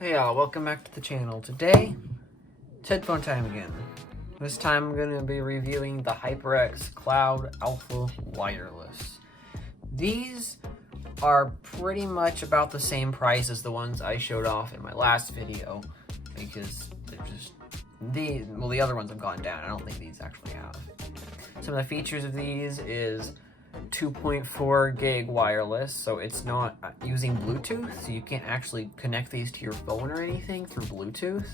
Hey y'all, welcome back to the channel. Today, it's headphone time again. This time I'm going to be reviewing the HyperX Cloud Alpha Wireless. These are pretty much about the same price as the ones I showed off in my last video, because they're just, the other ones have gone down. I don't think these actually have. Some of the features of these is 2.4 gig wireless, so it's not using Bluetooth, so you can't actually connect these to your phone or anything through Bluetooth,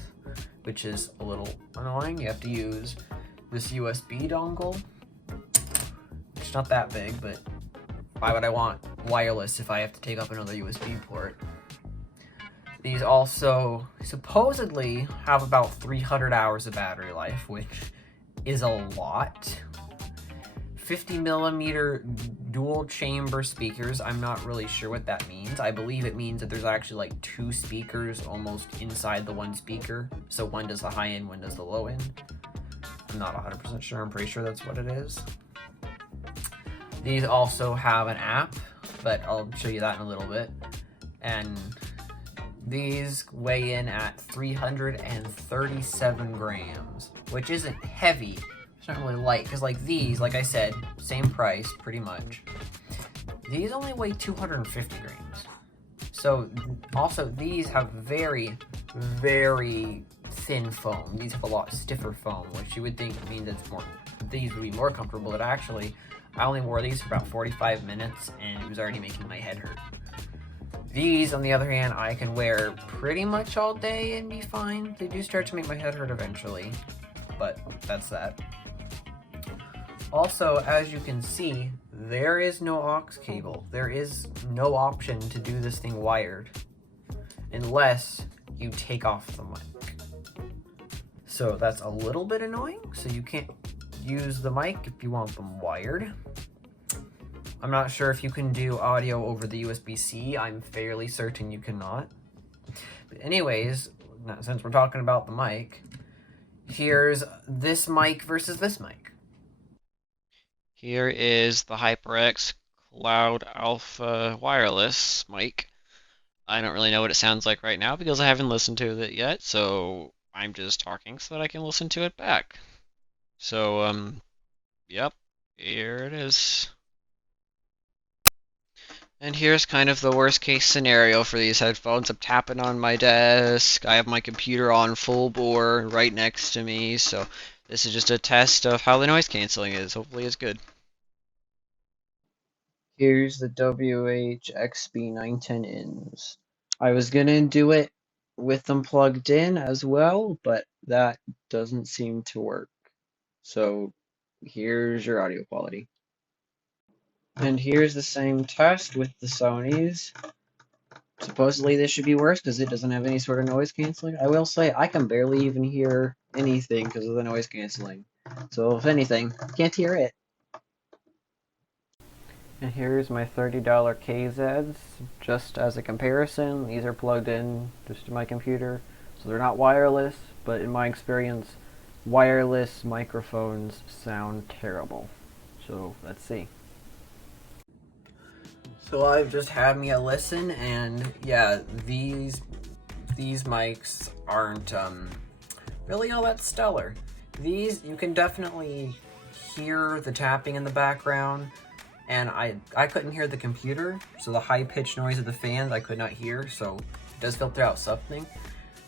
which is a little annoying. You have to use this USB dongle. It's not that big, but why would I want wireless if I have to take up another USB port? These also supposedly have about 300 hours of battery life, which is a lot. 50mm dual chamber speakers. I'm not really sure what that means. I believe it means that there's actually like two speakers almost inside the one speaker. So one does the high end, one does the low end. I'm not 100% sure. I'm pretty sure that's what it is. These also have an app, but I'll show you that in a little bit. And these weigh in at 337 grams, which isn't heavy. It's not really light, because like these, like I said, same price pretty much. These only weigh 250 grams. So also these have very, very thin foam. These have a lot stiffer foam, which you would think means these would be more comfortable, but actually I only wore these for about 45 minutes and it was already making my head hurt. These, on the other hand, I can wear pretty much all day and be fine. They do start to make my head hurt eventually, but that's that. Also, as you can see, there is no aux cable. There is no option to do this thing wired unless you take off the mic. So that's a little bit annoying. So you can't use the mic if you want them wired. I'm not sure if you can do audio over the USB-C. I'm fairly certain you cannot. But anyways, since we're talking about the mic, here's this mic versus this mic. Here is the HyperX Cloud Alpha Wireless mic. I don't really know what it sounds like right now because I haven't listened to it yet, so I'm just talking so that I can listen to it back. So, yep, here it is. And here's kind of the worst case scenario for these headphones. I'm tapping on my desk. I have my computer on full bore right next to me, so this is just a test of how the noise canceling is. Hopefully it's good. Here's the WH-XB910 I was gonna do it with them plugged in as well, but that doesn't seem to work. So here's your audio quality. And here's the same test with the Sonys. Supposedly this should be worse because it doesn't have any sort of noise canceling. I will say I can barely even hear anything because of the noise canceling. So if anything, can't hear it. And here's my $30 KZs, just as a comparison. These are plugged in just to my computer, so they're not wireless, but in my experience, wireless microphones sound terrible. So let's see. So I've just had me a listen, and yeah, these mics aren't really all that stellar. These, you can definitely hear the tapping in the background, and I couldn't hear the computer, so the high-pitched noise of the fans I could not hear, so it does filter out something.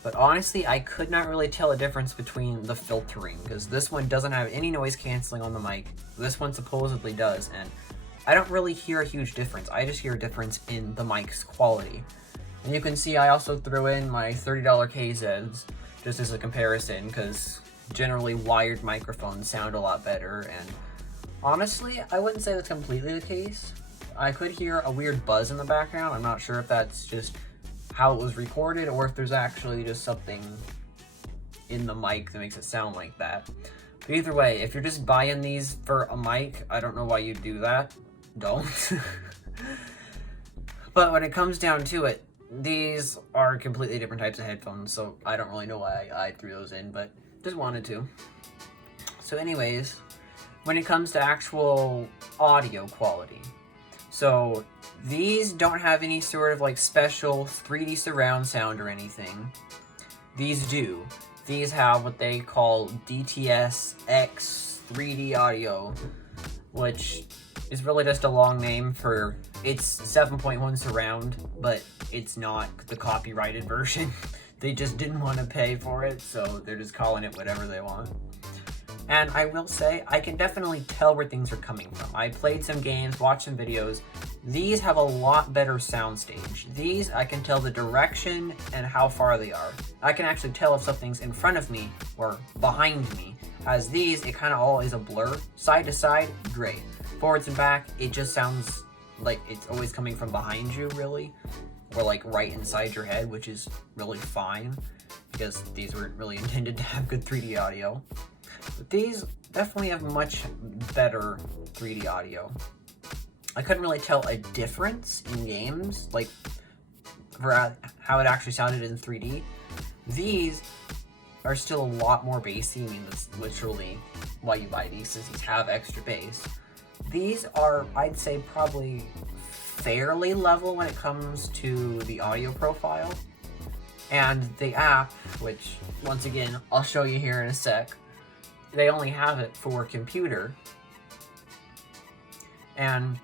But honestly, I could not really tell a difference between the filtering, because this one doesn't have any noise canceling on the mic. This one supposedly does, and I don't really hear a huge difference. I just hear a difference in the mic's quality. And you can see I also threw in my $30 KZs, just as a comparison, because generally wired microphones sound a lot better, and honestly, I wouldn't say that's completely the case. I could hear a weird buzz in the background. I'm not sure if that's just how it was recorded or if there's actually just something in the mic that makes it sound like that. But either way, if you're just buying these for a mic, I don't know why you'd do that. Don't. But when it comes down to it, these are completely different types of headphones, so I don't really know why I threw those in, but just wanted to. So anyways, when it comes to actual audio quality, So these don't have any sort of like special 3D surround sound or anything. These do. These have what they call DTS-X 3D audio, which is really just a long name for, it's 7.1 surround, but it's not the copyrighted version. They just didn't want to pay for it, so they're just calling it whatever they want. And I will say, I can definitely tell where things are coming from. I played some games, watched some videos. These have a lot better soundstage. These, I can tell the direction and how far they are. I can actually tell if something's in front of me or behind me. As these, it kind of all is a blur. Side to side, great. Forwards and back, it just sounds like it's always coming from behind you, really. Or like right inside your head, which is really fine, because these weren't really intended to have good 3D audio. But these definitely have much better 3D audio. I couldn't really tell a difference in games, like for how it actually sounded in 3D. These are still a lot more bassy. I mean, that's literally why you buy these, is these have extra bass. These are, I'd say, probably fairly level when it comes to the audio profile. And the app, which, once again, I'll show you here in a sec, they only have it for computer. And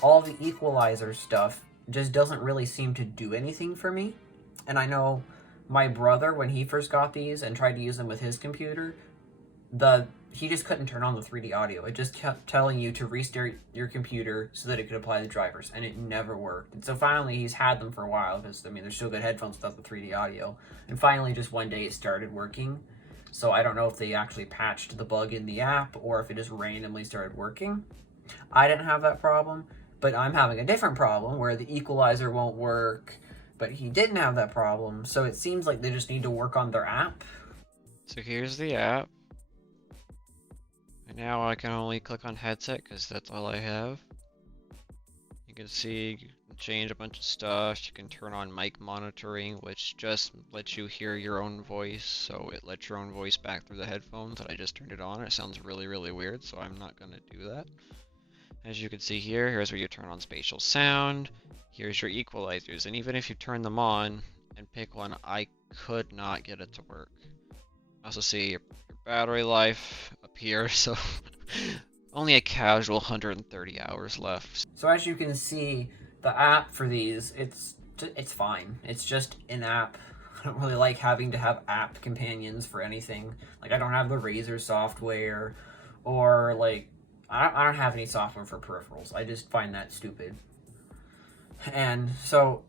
all the equalizer stuff just doesn't really seem to do anything for me. And I know my brother, when he first got these and tried to use them with his computer, he just couldn't turn on the 3D audio. It just kept telling you to restart your computer so that it could apply the drivers, and it never worked. And so finally, he's had them for a while, because, I mean, they're still good headphones without the 3D audio. And finally, just one day, it started working. So I don't know if they actually patched the bug in the app, or if it just randomly started working. I didn't have that problem, but I'm having a different problem, where the equalizer won't work, but he didn't have that problem, so it seems like they just need to work on their app. So here's the app. And now I can only click on headset because that's all I have. You can see, you can change a bunch of stuff. You can turn on mic monitoring, which just lets you hear your own voice. So it lets your own voice back through the headphones, and I just turned it on. It sounds really, really weird, so I'm not going to do that. As you can see here, here's where you turn on spatial sound. Here's your equalizers, and even if you turn them on and pick one, I could not get it to work. Also see your battery life up here, so only a casual 130 hours left. So as you can see, the app for these, it's fine. It's just an app. I don't really like having to have app companions for anything. Like, I don't have the Razer software, or like, I don't have any software for peripherals. I just find that stupid. And so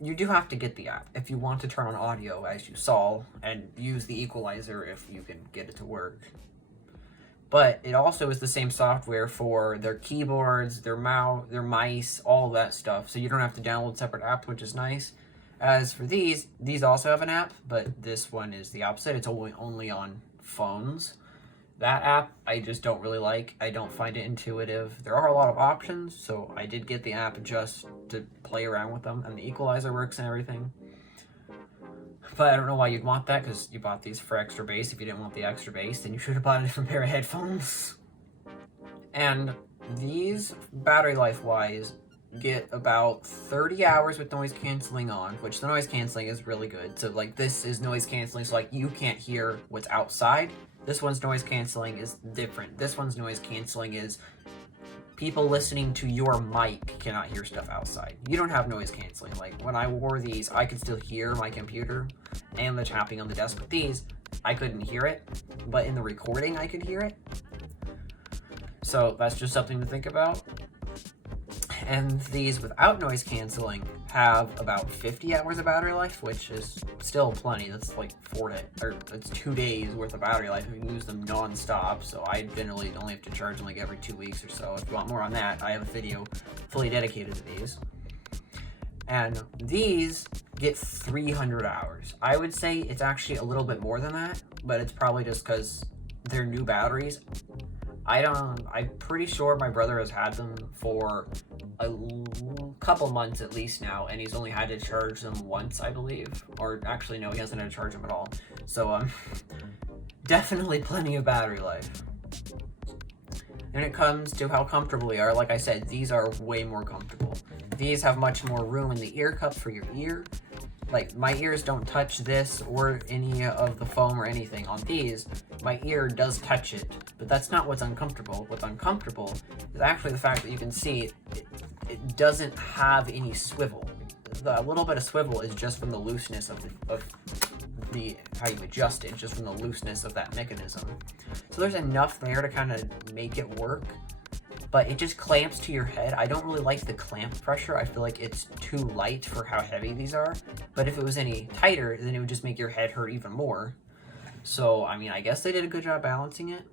you do have to get the app if you want to turn on audio, as you saw, and use the equalizer if you can get it to work. But it also is the same software for their keyboards, their mouse, their mice, all that stuff. So you don't have to download separate apps, which is nice. As for these also have an app, but this one is the opposite. It's only on phones. That app, I just don't really like. I don't find it intuitive. There are a lot of options, so I did get the app just to play around with them, and the equalizer works and everything. But I don't know why you'd want that, because you bought these for extra bass. If you didn't want the extra bass, then you should have bought a different pair of headphones. And these, battery life-wise, get about 30 hours with noise canceling on, which the noise canceling is really good. So, like, this is noise canceling, so, like, you can't hear what's outside. This one's noise canceling is different. This one's noise canceling is people listening to your mic cannot hear stuff outside. You don't have noise canceling. Like, when I wore these, I could still hear my computer and the tapping on the desk. With these, I couldn't hear it, but in the recording, I could hear it. So that's just something to think about. And these without noise canceling have about 50 hours of battery life, which is still plenty. That's like that's 2 days worth of battery life if you use them non-stop. So I generally only have to charge them like every 2 weeks or so. If you want more on that, I have a video fully dedicated to these. And these get 300 hours. I would say it's actually a little bit more than that, but it's probably just because they're new batteries. I'm pretty sure my brother has had them for a couple months at least now, and he's only had to charge them once, I believe. Or actually, no, he hasn't had to charge them at all. So, definitely plenty of battery life. When it comes to how comfortable they are, like I said, these are way more comfortable. These have much more room in the ear cups for your ear. Like, my ears don't touch this or any of the foam or anything. On these, my ear does touch it, but that's not what's uncomfortable. What's uncomfortable is actually the fact that you can see it doesn't have any swivel. The little bit of swivel is just from the looseness of the how you adjust it, just from the looseness of that mechanism. So there's enough there to kind of make it work, but it just clamps to your head. I don't really like the clamp pressure. I feel like it's too light for how heavy these are, but if it was any tighter, then it would just make your head hurt even more. So, I mean, I guess they did a good job balancing it.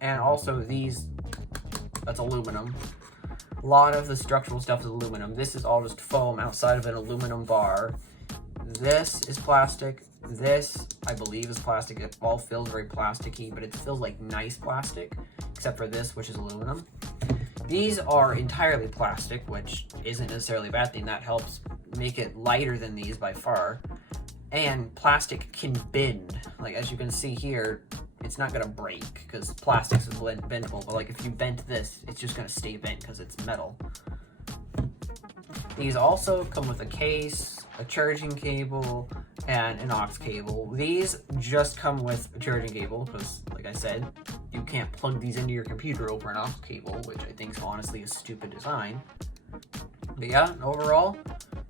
And also these, that's aluminum. A lot of the structural stuff is aluminum. This is all just foam outside of an aluminum bar. This is plastic. This, I believe, is plastic. It all feels very plasticky, but it feels like nice plastic, except for this, which is aluminum. These are entirely plastic, which isn't necessarily a bad thing. That helps make it lighter than these by far. And plastic can bend. Like, as you can see here, it's not gonna break because plastics is bendable, but like if you bent this, it's just gonna stay bent because it's metal. These also come with a case, a charging cable, and an aux cable. These just come with a charging cable because, like I said, you can't plug these into your computer over an aux cable, which I think is honestly a stupid design. But yeah, overall,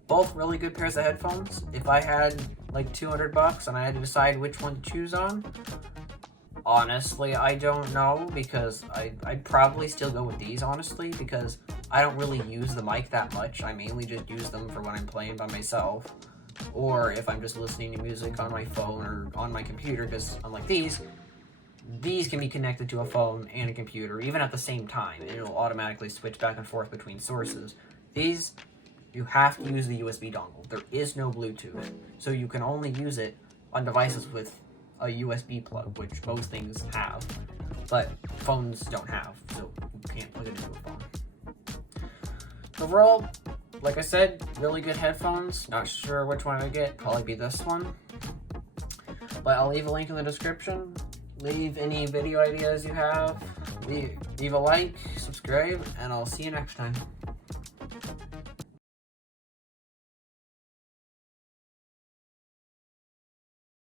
both really good pairs of headphones. If I had like $200 and I had to decide which one to choose on, honestly, I don't know, because I'd probably still go with these, honestly, because I don't really use the mic that much. I mainly just use them for when I'm playing by myself, or if I'm just listening to music on my phone or on my computer, because unlike these can be connected to a phone and a computer, even at the same time, and it'll automatically switch back and forth between sources. These, you have to use the USB dongle. There is no Bluetooth, so you can only use it on devices with a USB plug, which most things have, but phones don't have, so you can't plug it into a phone. Overall, like I said, really good headphones. Not sure which one I get, probably be this one, but I'll leave a link in the description. Leave any video ideas you have, leave a like, subscribe, and I'll see you next time.